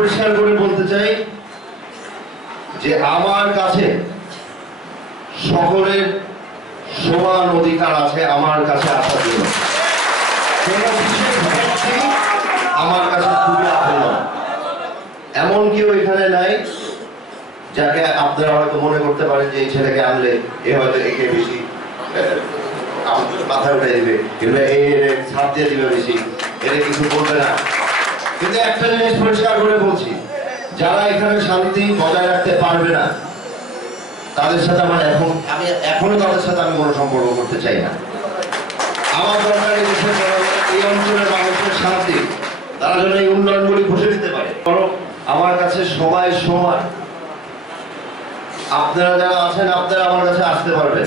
পরিষ্কার করে বলতে চাই যে আমার কাছে সকলের সমান অধিকার আছে আমার কাছে আসার জন্য। কোনো বিশেষ ব্যক্তি আমার কাছে খুবই আপন, এমন কেউ এখানে নাই যাকে আপনারা হয়তো মনে করতে পারেন যে এই ছেলেকে আনলে এ হয়তো একে বেশি মাথায় উঠে দিবে কিংবা এর ছাপ দিয়ে দিবে বেশি, এর কিছু বলবে না। কিন্তু একটা জিনিস পরিষ্কার করে বলছি, যারা এখানে শান্তি বজায় রাখতে পারবে না তাদের সাথে আমি এখনো তাদের সাথে আমি কোনো সম্পর্ক করতে চাই না। আমার দরকার এই দেশের এই অঞ্চলের মানুষের শান্তি, তারা যেন এই উন্নয়নগুলি ঘষে দিতে পারে। আমার কাছে সবাই সমান, আপনারা যারা আছেন আপনারা আমার কাছে আসতে পারবেন।